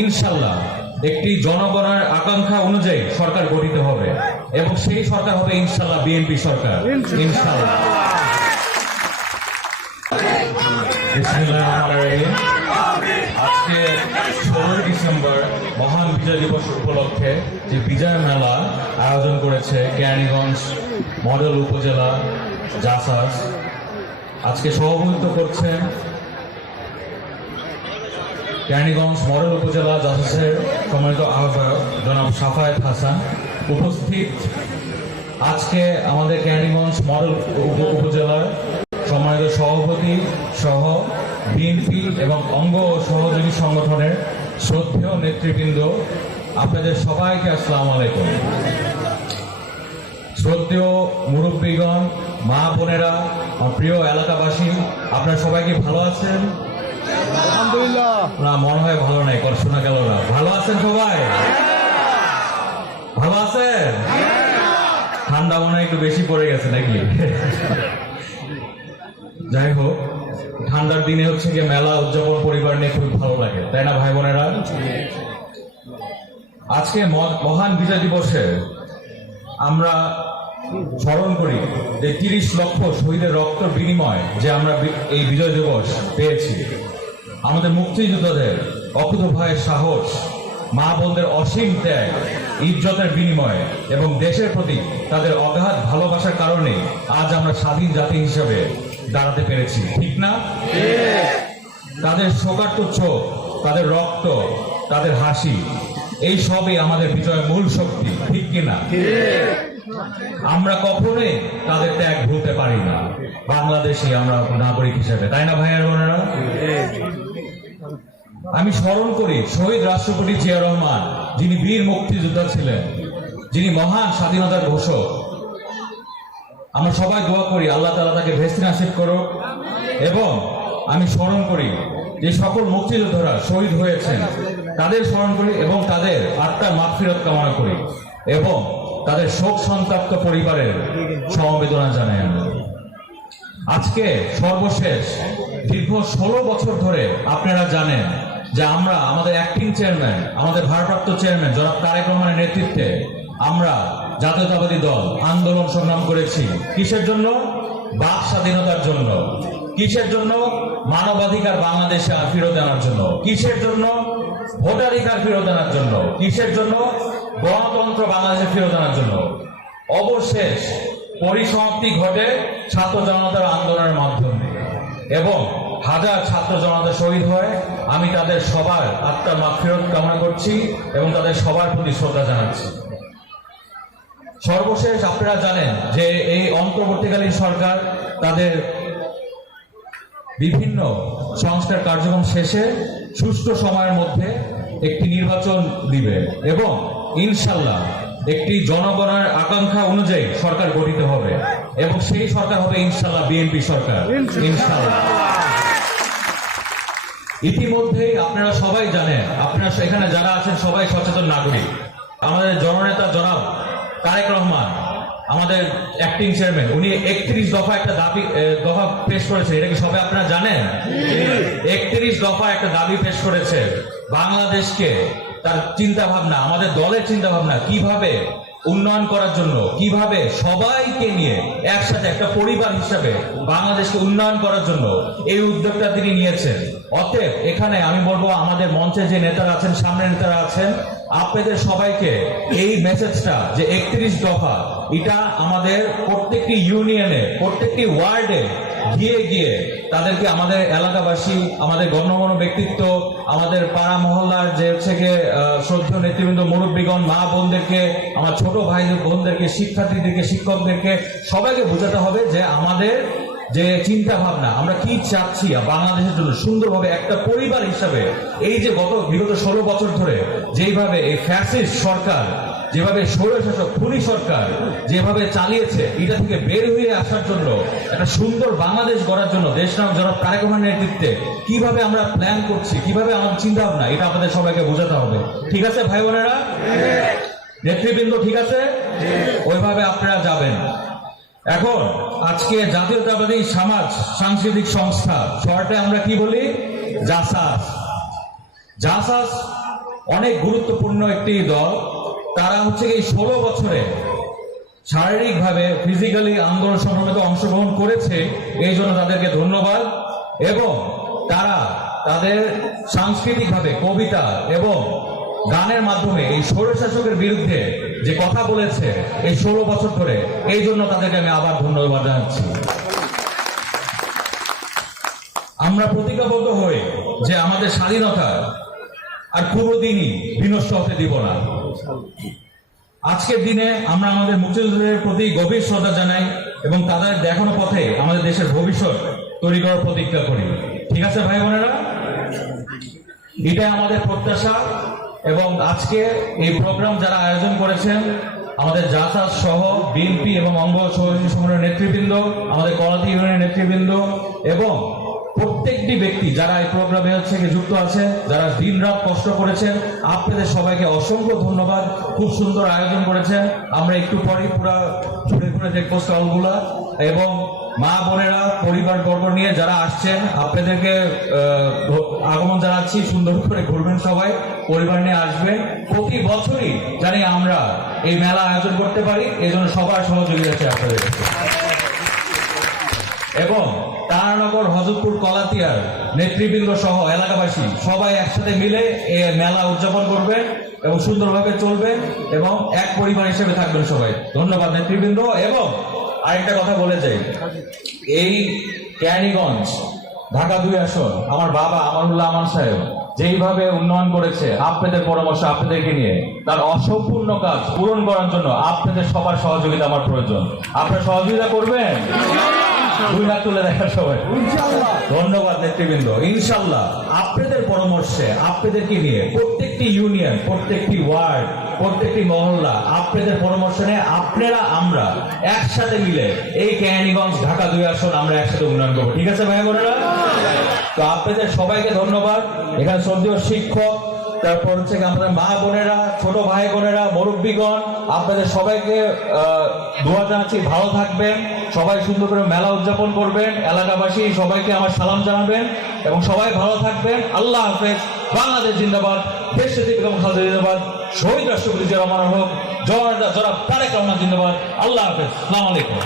ইনশাল্লাহ একটি জনগণের আকাঙ্ক্ষা অনুযায়ী সরকার গঠিত হবে এবং সেই সরকার হবে ইনশাল্লাহ বিএনপি সরকার ইনশাল্লাহ। আজকে 16 ডিসেম্বর মহান বিজয় দিবস উপলক্ষে যে বিজয় মেলা আয়োজন করেছে কেরানীগঞ্জ মডেল উপজেলা জাসাস, আজকে সভাপতিত্ব করছেন কেরানীগঞ্জ মডেল উপজেলা জাসাসের সম্মানিত আহ্বায়ক জনাব সাফায়েত হাসান। উপস্থিত আজকে আমাদের কেরানীগঞ্জ মডেল উপজেলার সম্মানিত সভাপতি সহ বিএনপি এবং অঙ্গ সহযোগী সংগঠনের শ্রদ্ধেয় নেতৃবৃন্দ, আপনাদের সবাইকে আসসালামু আলাইকুম। শ্রদ্ধেয় মুরব্বীগণ, মা বোনেরা, প্রিয় এলাকাবাসী, আপনারা সবাইকে ভালো আছেন? আলহামদুলিল্লাহ। না, মনে হয় ভালো নাই, শোনা গেল না। ভালো আছেন সবাই? ভালো আছেন? ঠান্ডা মনে হয় একটু বেশি পড়ে গেছে নাকি? যাই হোক, ঠান্ডার দিনে হচ্ছে গিয়ে মেলা উদযাপন পরিবার নিয়ে খুব ভালো লাগে, তাই না ভাই বোনেরা? আজকে মহান বিজয় দিবসে আমরা স্মরণ করি যে 30 লক্ষ শহীদের রক্ত বিনিময় যে আমরা এই বিজয় দিবস পেয়েছি। আমাদের মুক্তিযোদ্ধাদের অকুতোভয় সাহস, মা বোনদের অসীম ত্যাগ, ইজ্জতের বিনিময়ে এবং দেশের প্রতি তাদের অগাধ ভালোবাসার কারণে আজ আমরা স্বাধীন জাতি হিসেবে দাঁড়াতে পেরেছি, ঠিক না? তাদের শোকার্ত চোখ, তাদের রক্ত, তাদের হাসি, এই সবই আমাদের বিজয়ের মূল শক্তি, ঠিক কিনা? আমরা কখনোই তাদের ত্যাগ ভুলতে পারি না, বাংলাদেশি আমরা নাগরিক হিসেবে, তাই না ভাইয়ের বোনেরা? আমি স্মরণ করি শহীদ রাষ্ট্রপতি জিয়া রহমান, যিনি বীর মুক্তিযোদ্ধা ছিলেন, যিনি মহান স্বাধীনতার ঘোষক। আমরা সবাই দোয়া করি আল্লাহ তাআলা তাকে ভেস্তি নাসিব করুক। এবং আমি স্মরণ করি যে সকল মুক্তিযোদ্ধারা শহীদ হয়েছেন, তাদের স্মরণ করি এবং তাদের আত্মার মাগফিরাত কামনা করি এবং তাদের শোক সন্তপ্ত পরিবারের সমবেদনা জানাই। আজকে সর্বশেষ দীর্ঘ 16 বছর ধরে আপনারা জানেন যে আমরা আমাদের অ্যাক্টিং চেয়ারম্যান, আমাদের ভারপ্রাপ্ত চেয়ারম্যান জনাব তারেক রহমানের নেতৃত্বে আমরা জাতীয়তাবাদী দল আন্দোলন সংগ্রাম করেছি। কিসের জন্য? বাক স্বাধীনতার জন্য। কিসের জন্য? মানবাধিকার বাংলাদেশে ফিরত আনার জন্য। কিসের জন্য? ভোটাধিকার ফিরত আনার জন্য। কিসের জন্য? গণতন্ত্র বাংলাদেশে ফিরত আনার জন্য। অবশেষ পরিসমাপ্তি ঘটে ছাত্র জনতার আন্দোলনের মাধ্যমে এবং হাজার ছাত্র জনতা শহীদ হয়। আমি তাদের সবার আত্মার মাগফিরাত কামনা করছি এবং তাদের সবার প্রতি শ্রদ্ধা জানাচ্ছি। সর্বশেষ আপনারা জানেন যে এই অন্তর্বর্তীকালীন সরকার তাদের বিভিন্ন সংস্কার কার্যক্রম শেষে সুষ্ঠু সময়ের মধ্যে একটি নির্বাচন দিবে এবং ইনশাল্লাহ একটি জনগণের আকাঙ্ক্ষা অনুযায়ী সরকার গঠিত হবে এবং সেই সরকার হবে ইনশাল্লাহ বিএনপি সরকার ইনশাল্লাহ। ইতিমধ্যেই আপনারা সবাই জানেন, আপনারা এখানে যারা আছেন সবাই সচেতন নাগরিক। আমাদের জননেতা জনাব তারেক রহমান, আমাদের অ্যাক্টিং চেয়ারম্যান, উনি 31 দফা একটা দফা পেশ করেছেন। এটা কি সবাই আপনারা জানেন? 31 দফা একটা দাবি পেশ করেছে বাংলাদেশকে তার চিন্তা ভাবনা, আমাদের দলের চিন্তা ভাবনা কিভাবে উন্নয়ন করার জন্য, কিভাবে সবাইকে নিয়ে একসাথে একটা পরিবার হিসাবে বাংলাদেশকে উন্নয়ন করার জন্য এই উদ্যোগটা তিনি নিয়েছেন। অতএব এখানে আমি বলবো আমাদের মঞ্চে যে নেতারা আছেন, সামনে নেতারা আছেন, আপনাদের সবাইকে এই মেসেজটা যে 31 দফা, এটা আমাদের প্রত্যেকটি ইউনিয়নে, প্রত্যেকটি ওয়ার্ডে গিয়ে গিয়ে তাদেরকে আমাদের এলাকাবাসী, আমাদের গণ্যমান্য ব্যক্তিত্ব, আমাদের পাড়া মহল্লার যে হচ্ছে গিয়ে শ্রদ্ধেয় নেতৃবৃন্দ, মুরব্বীগণ, মা বোনদেরকে, আমার ছোট ভাই বোনদেরকে, শিক্ষার্থীদেরকে, শিক্ষকদেরকে সবাইকে বোঝাতে হবে যে আমাদের যে চিন্তা ভাবনা, আমরা কি চাচ্ছি বাংলাদেশের জন্য সুন্দরভাবে একটা পরিবার হিসাবে। এই যে বিগত 16 বছর ধরে যেইভাবে এই ফ্যাসিস্ট সরকার, যেভাবে স্বৈরশাসক খুনি সরকার যেভাবে চালিয়েছে, এটা থেকে বের হয়ে আসার জন্য, একটা সুন্দর বাংলাদেশ গড়ার জন্য দেশনায়ক জনাব তারেক রহমানের নেতৃত্বে কিভাবে আমরা প্ল্যান করছি, কিভাবে আমাদের চিন্তা ভাবনা, এটা আমাদের সবাইকে বোঝাতে হবে। ঠিক আছে ভাই বোনেরা, নেতৃবৃন্দ? ঠিক আছে, ওইভাবে আপনারা যাবেন। এখন আজকে জাতীয়তাবাদী সমাজ সাংস্কৃতিক সংস্থা, শর্টে আমরা কি বলি? জাসাস। জাসাস অনেক গুরুত্বপূর্ণ একটি দল। তারা হচ্ছে এই 16 বছরে শারীরিকভাবে ফিজিক্যালি আন্দোলন সংগ্রামে অংশগ্রহণ করেছে, এই জন্য তাদেরকে ধন্যবাদ। এবং তারা তাদের সাংস্কৃতিকভাবে কবিতা এবং গানের মাধ্যমে এই স্বৈরশাসকের বিরুদ্ধে যে কথা বলেছে এই 16 বছর ধরে, এই জন্য তাদেরকে আমি আবার ধন্যবাদ জানাচ্ছি। আমরা প্রতিজ্ঞাবদ্ধ হই যে আমাদের স্বাধীনতা আর কোনোদিনই বিনষ্ট হতে দিব না। আজকের দিনে আমরা আমাদের মুক্তিযোদ্ধাদের প্রতি গভীর শ্রদ্ধা জানাই এবং তাদের দেখানো পথে আমাদের দেশের ভবিষ্যৎ তৈরি করার প্রতিজ্ঞা করি। ঠিক আছে ভাই বোনেরা, এটাই আমাদের প্রত্যাশা। এবং আজকে এই প্রোগ্রাম যারা আয়োজন করেছেন, আমাদের জাসাস সহ বিএনপি এবং অঙ্গ সহযোগী সংগঠনের নেতৃবৃন্দ, আমাদের কলাতি ইউনিয়নের নেতৃবৃন্দ এবং প্রত্যেকটি ব্যক্তি যারা এই প্রোগ্রামে যুক্ত আছে, যারা দিন রাত কষ্ট করেছেন, আপনাদের সবাইকে অসংখ্য ধন্যবাদ। খুব সুন্দর আয়োজন করেছেন। আমরা একটু পরে পুরা ঘুরে ঘুরে দেখবো স্টলগুলা। এবং মা বোনেরা পরিবার বর্গ নিয়ে যারা আসছেন, আপনাদেরকে আগমন জানাচ্ছি। সুন্দর করে ঘুরবেন, সবাই পরিবার নিয়ে আসবেন। প্রতি বছরই জানি আমরা এই মেলা আয়োজন করতে পারি, এই জন্য সবার সহযোগিতা আছে আপনাদের। এবং তারানগর, হযরতপুর, কলাতিয়ার নেতৃবৃন্দ সহ এলাকাবাসী সবাই একসাথে মিলে এই মেলা উদযাপন করবেন এবং সুন্দরভাবে চলবেন এবং এক পরিবার হিসেবে থাকবেন সবাই। ধন্যবাদ নেতৃবৃন্দ। এবং আরেকটা কথা বলে যাই, এই কেরানীগঞ্জ ঢাকা 2 আসন আমার বাবা আমানুল্লাহ আমান সাহেব যেইভাবে উন্নয়ন করেছে, আপনাদের পরামর্শ, আপনাদেরকে নিয়ে তার অসম্পূর্ণ কাজ পূরণ করার জন্য আপনাদের সবার সহযোগিতা আমার প্রয়োজন। আপনারা সহযোগিতা করবেন? 2 হাত তুলে দেখার সবাই। ধন্যবাদ নেতৃবৃন্দ। ইনশাল্লাহ আপনাদের পরামর্শে, আপনাদেরকে নিয়ে প্রত্যেকটি ইউনিয়ন, প্রত্যেকটি ওয়ার্ড, প্রত্যেকটি মহল্লা আপনাদের পরামর্শ নিয়ে আপনারা আমরা একসাথে মিলে এই কেরানীগঞ্জ ঢাকা 2 আসন আমরা একসাথে উন্নয়ন করবো। ঠিক আছে ভাই বোনেরা? তো আপনাদের সবাইকে ধন্যবাদ। এখানে শ্রদ্ধেয় শিক্ষক, তারপর হচ্ছে আমাদের মা বোনেরা, ছোট ভাই বোনেরা, মুরব্বীগণ, আপনাদের সবাইকে দোয়া জানাচ্ছি। ভালো থাকবেন, সবাই সুন্দর করে মেলা উদযাপন করবেন, এলাকাবাসী সবাইকে আমার সালাম জানাবেন এবং সবাই ভালো থাকবেন। আল্লাহ হাফেজ। বাংলাদেশ জিন্দাবাদ, দেশ বেগম খালেদা জিন্দাবাদ, শহীদ রাষ্ট্রপতি জিয়া রহমান হোক, জনাব তারেক রহমান জিন্দাবাদ। আল্লাহ হাফেজ। আসসালামু আলাইকুম।